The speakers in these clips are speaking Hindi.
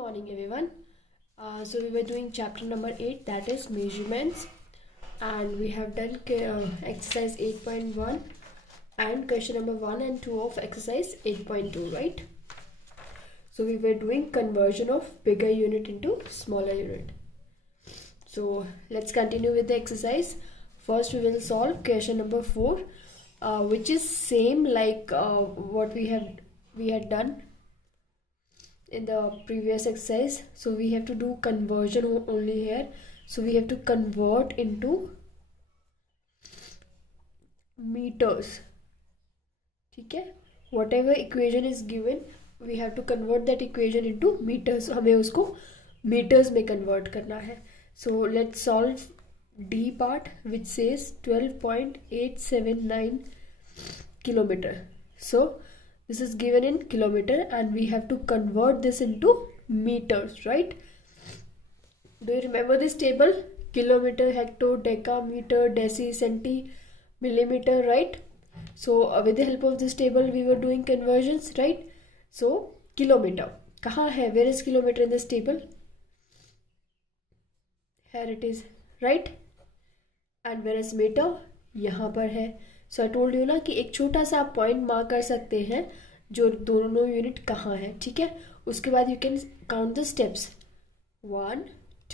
morning everyone. So we were doing chapter number 8, that is measurements, and we have done exercise 8.1 and question number 1 and 2 of exercise 8.2, right? So we were doing conversion of bigger unit into smaller unit. So let's continue with the exercise. First we will solve question number 4, which is same like what we had done in the previous exercise. So we have to do conversion only here. So we have to convert into meters. ठीक है, whatever equation is given we have to convert that equation into meters. हमें उसको meters में convert करना है. So let's solve D part, which says 12.879 kilometer. So this is given in kilometer and we have to convert this into meters, right? Do you remember this table? Kilometer, hecto, decameter, deci, centi, millimeter, right? So with the help of this table we were doing conversions, right? So kilometer कहाँ है? Where is kilometer in this table? Here it is, right? And where is meter? यहाँ पर है. सो आई टोल्ड यू ना कि एक छोटा सा आप पॉइंट मार्क कर सकते हैं जो दोनों यूनिट कहाँ है. ठीक है, उसके बाद you can count the steps 1,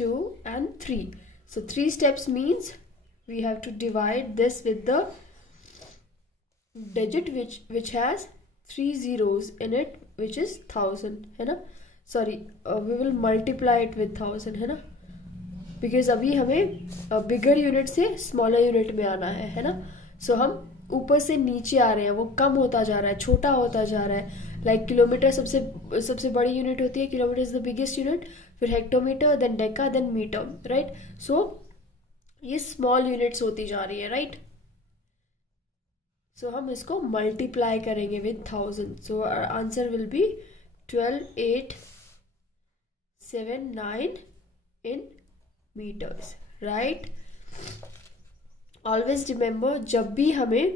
2 and 3. So 3 steps means we have to divide this with the digit which has 3 zeros in it, which is 1000, है ना. Sorry, we will multiply it with 1000, है ना, बिकॉज अभी हमें बिगर यूनिट से स्मॉलर यूनिट में आना है ना. सो हम ऊपर से नीचे आ रहे हैं, वो कम होता जा रहा है, छोटा होता जा रहा है. लाइक किलोमीटर सबसे बड़ी यूनिट होती है. Kilometre is the biggest unit, फिर hectometre, then deca, then metre, right. So ये स्मॉल यूनिट्स होती जा रही है, राइट. सो हम इसको मल्टीप्लाई करेंगे with 1000. So answer will be 12.879 in meters, right? Always remember, जब भी हमें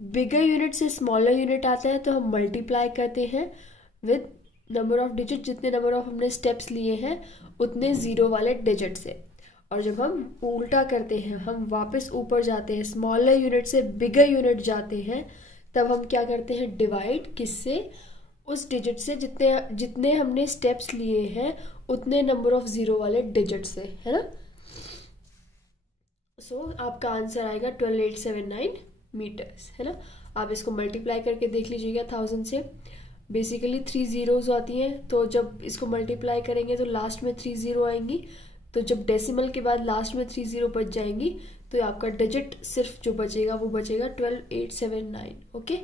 बिगर यूनिट से स्मॉलर यूनिट आता है तो हम मल्टीप्लाई करते हैं विद नंबर ऑफ डिजिट, जितने नंबर ऑफ हमने स्टेप्स लिए हैं उतने जीरो वाले डिजिट से. और जब हम उल्टा करते हैं, हम वापस ऊपर जाते हैं, स्मॉलर यूनिट से बिगर यूनिट जाते हैं, तब हम क्या करते हैं? डिवाइड किससे? उस डिजिट से जितने हमने स्टेप्स लिए हैं उतने नंबर ऑफ जीरो वाले डिजिट से, है ना. सो आपका आंसर आएगा 12.879 मीटर्स, है ना. आप इसको मल्टीप्लाई करके देख लीजिएगा 1000 से. बेसिकली 3 जीरोज आती हैं, तो जब इसको मल्टीप्लाई करेंगे तो लास्ट में 3 जीरो आएंगी. तो जब डेसिमल के बाद लास्ट में 3 जीरो बच जाएंगी तो आपका डिजिट सिर्फ जो बचेगा वो बचेगा 12.879. Okay,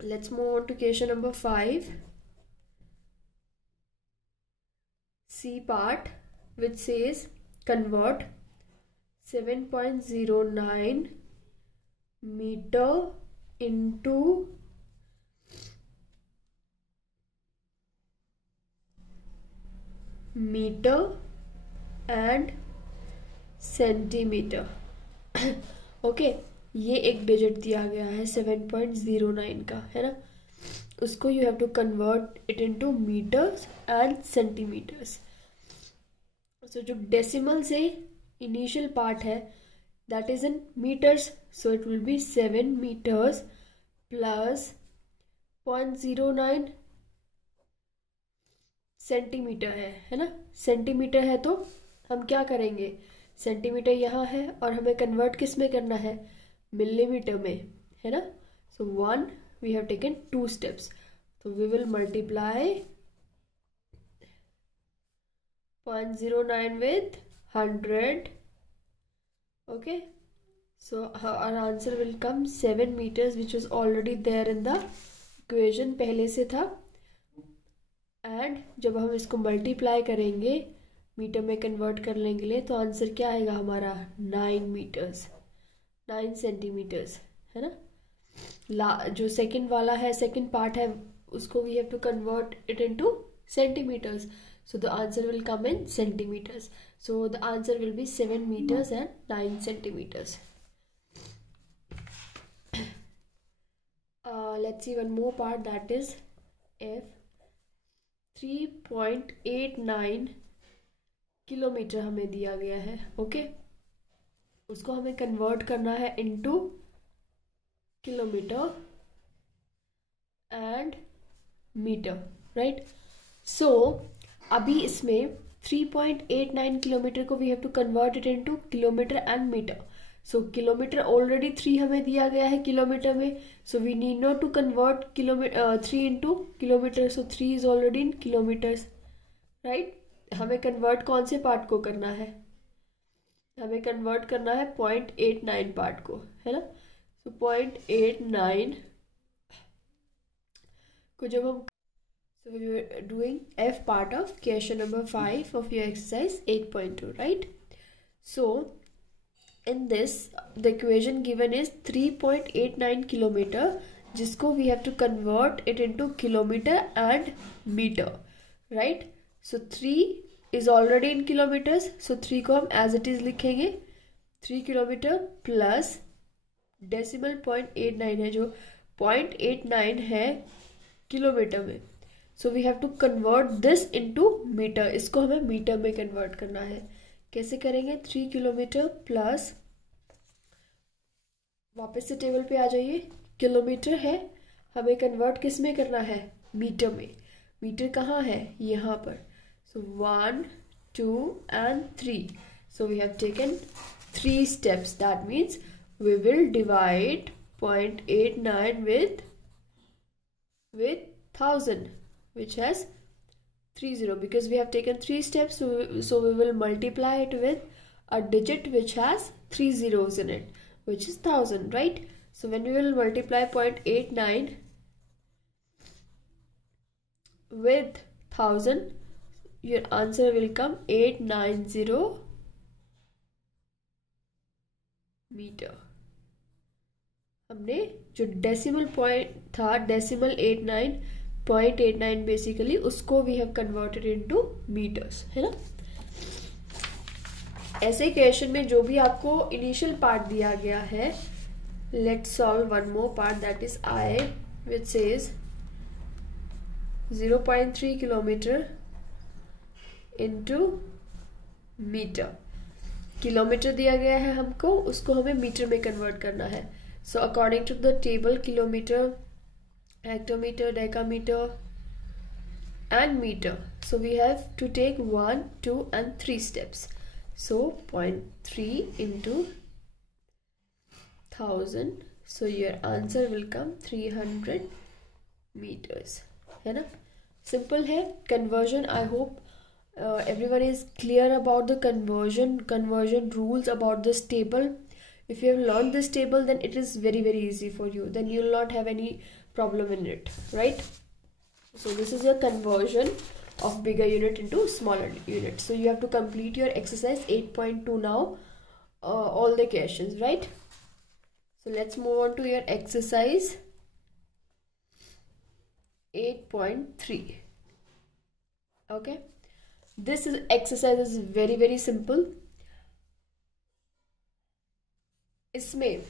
let's move on to question number 5. C part, which says convert 7.09 meter into meter and centimeter. Okay, ये एक डिजिट दिया गया है 7.09 का, है ना. उसको you have to convert it into metres and centimetres. So जो डेसिमल से इनिशियल पार्ट है that is in metres, so it will be 7 metres plus 0.09 centimetre है ना. सेंटीमीटर है तो हम क्या करेंगे? सेंटीमीटर यहाँ है और हमें कन्वर्ट किस में करना है? मिलीमीटर में, है ना. सो 1 वी हैव टेकन 2 स्टेप्स, तो we will multiply 0.09 with 100. Okay, so our answer will come 7 meters, which was already there in the equation, पहले से था. एंड जब हम इसको मल्टीप्लाई करेंगे मीटर में कन्वर्ट करने के लिए तो आंसर क्या आएगा हमारा? 9 मीटर्स, 9 सेंटीमीटर्स, है ना. जो सेकंड वाला है, सेकंड पार्ट है, उसको we have to convert it into centimetres. So the answer will come in centimeters. So the answer will be 7 meters and 9 centimeters. Let's see one more part, that is F. 3.89 kilometre हमें दिया गया है। ओके, उसको हमें कन्वर्ट करना है into kilometre and metre, right. So अभी इसमें 3.89 किलोमीटर को we have to convert it into kilometre and metre. So kilometre already 3 हमें दिया गया है किलोमीटर में, so we need not to convert kilometre 3 into kilometre, so 3 is already in kilometres, right. हमें कन्वर्ट कौन से पार्ट को करना है, हमें कन्वर्ट करना है 0.89 पार्ट को, है ना। सो 0.89 को जब हम, so we were doing F part of question number 5 of your exercise 8.2, right? So in this the equation given is 3.89 kilometer, जिसको we have to convert it into kilometer and meter, right? So 3 is already in kilometers, so 3 को हम as it is लिखेंगे, 3 किलोमीटर प्लस डेसिमल 0.89 है, जो 0.89 है किलोमीटर में, so we have to convert this into metre. इसको हमें मीटर में कन्वर्ट करना है। कैसे करेंगे, 3 किलोमीटर प्लस, वापस से टेबल पे आ जाइए, किलोमीटर है, हमें कन्वर्ट किस में करना है, मीटर में। मीटर कहाँ है, यहाँ पर। सो 1 2 and 3, so we have taken 3 steps, that means we will divide 0.89 with 1000, which has 30, because we have taken 3 steps, so we will multiply it with a digit which has 3 zeros in it, which is 1000, right? So when we will multiply 0.89 with 1000, your answer will come 890 metre. हमने जो डेसिमल पॉइंट था, डेसिमल 0.89 बेसिकली, उसको we have converted into metres, है ना। ऐसे क्वेश्चन में जो भी आपको इनिशियल पार्ट दिया गया है, let's solve one more part, that is I, which says 0.3 kilometre into metre. Kilometre दिया गया है हमको, उसको हमें मीटर में कन्वर्ट करना है। So according to the table, kilometre, hectometre, decametre and meter, so we have to take 1 2 and 3 steps. So 0.3 into 1000, so your answer will come 300 meters, है ना। सिंपल है conversion. I hope everyone is clear about the conversion rules about this table. If you have learned this table, then it is very easy for you, then you will not have any problem in it, right? So this is your conversion of bigger unit into smaller unit. So you have to complete your exercise 8.2 now, all the questions, right? So let's move on to your exercise 8.3. okay, this is exercise is very simple. इसमें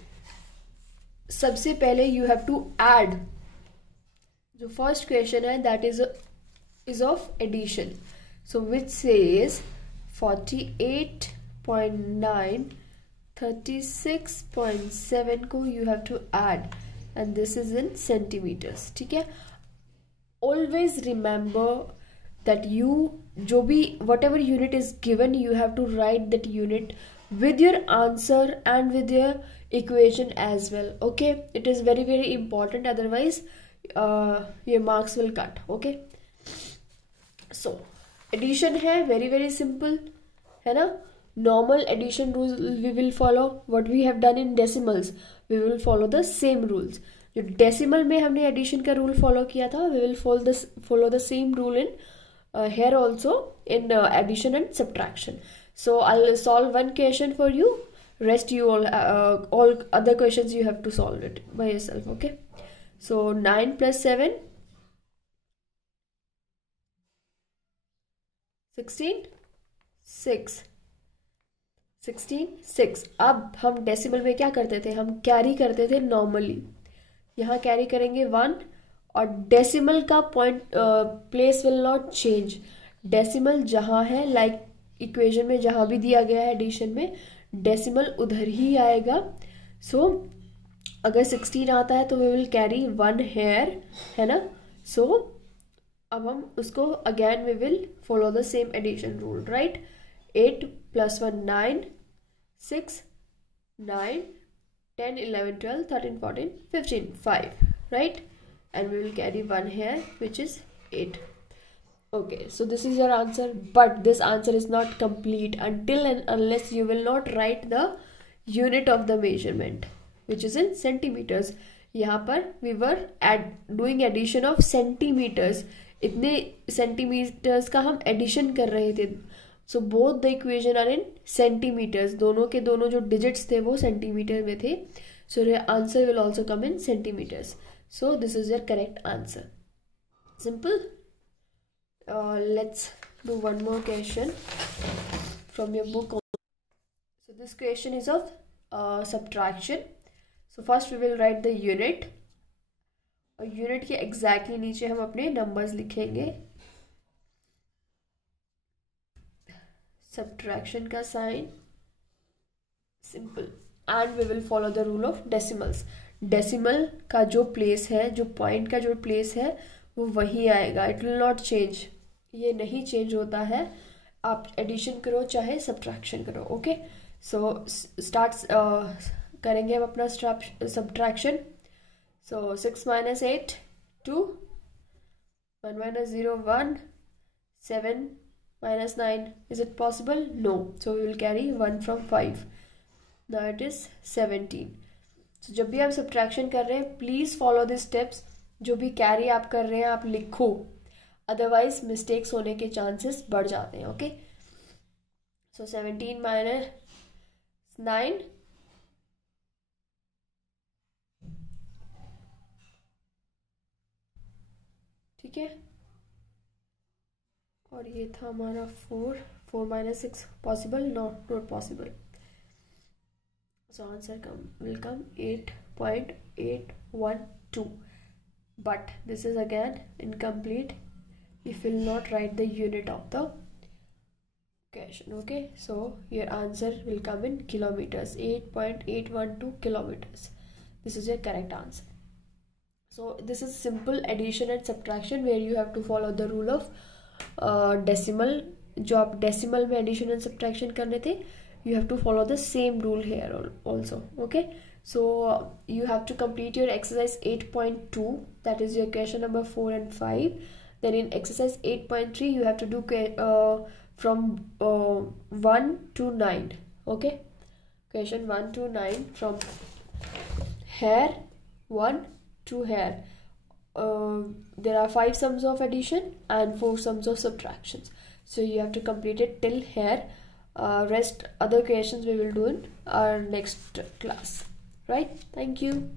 सबसे पहले you have to add, जो फर्स्ट क्वेश्चन है that is of addition, so which says 48.9 36.7 को you have to add, and this is in centimeters, ठीक है। Always remember that you, जो भी whatever unit is given, you have to write that unit with your answer and with your equation as well, okay? It is very important, otherwise your marks will cut, okay? So addition है very simple, है ना। normal addition rules we will follow, what we have done in decimals we will follow the same rules. जो decimal में हमने addition का rule follow किया था, we will follow the same rule in here also in addition and subtraction. So I'll solve one question for you, rest you all other questions you have to solve it by yourself, okay? So 9 plus 7 16 6। अब हम डेसिमल में क्या करते थे, हम कैरी करते थे नॉर्मली, यहाँ कैरी करेंगे 1 और डेसिमल का point place will not change. Decimal जहां है, लाइक इक्वेशन में जहां भी दिया गया है एडिशन में, डेसिमल उधर ही आएगा. सो अगर 16 आता है तो वी विल कैरी 1 हेयर, है ना. सो अब हम उसको again we will follow the same addition rule, right. 8 + 1 9, 6 9, 10 11 12 13 14 15 5, right, and we will carry 1 here which is 8. Okay, so this is your answer, but this answer is not complete until and unless you will not write the unit of the measurement which is in centimeters. यहाँ पर we were doing addition of centimeters. इतने सेंटीमीटर्स का हम एडिशन कर रहे थे. So both the equation are in centimetres. दोनों के दोनों जो डिजिट्स थे वो सेंटीमीटर में थे. So your answer will also come in centimetres. So this is your correct answer. Simple. Let's do one more question from your book. So this question is of subtraction. So first we will write the unit. और यूनिट के एग्जैक्टली नीचे हम अपने नंबर्स लिखेंगे. सब्ट्रैक्शन का sign, simple, and we will follow the rule of decimals. Decimal का जो प्लेस है, जो पॉइंट का जो प्लेस है, वो वही आएगा. It will not change. ये नहीं चेंज होता है. आप एडिशन करो चाहे सब्ट्रैक्शन करो. ओके, सो स्टार्ट करेंगे हम अपना subtraction. So 6 - 8 2, 1 - 0 1, 7 - 9. Is it possible? No. So we will carry 1 from 5. Now it is 17. So जब भी आप सब्ट्रैक्शन कर रहे हैं, प्लीज फॉलो द स्टेप्स. जो भी कैरी आप कर रहे हैं आप लिखो, अदरवाइज मिस्टेक्स होने के चांसेस बढ़ जाते हैं. ओके, सो 17 - 9, ठीक है. और ये था हमारा 4 - 6 possible, not possible. So answer will come 8.812. But this is again incomplete if you will not write the unit of the question. Okay, so your answer will come in kilometers. 8.812 kilometers. This is your correct answer. So this is simple addition and subtraction where you have to follow the rule of decimal. जो आप decimal में addition and subtraction करने थे, you have to follow the same rule here also. Okay, so you have to complete your exercise 8.2, that is your question number 4 and 5. Then in exercise 8.3 you have to do from 1 to 9. Okay, question 1 to 9, from hair 1 to hair. There are 5 sums of addition and 4 sums of subtractions. So you have to complete it till hair. Rest other questions we will do in our next class. Right? Thank you.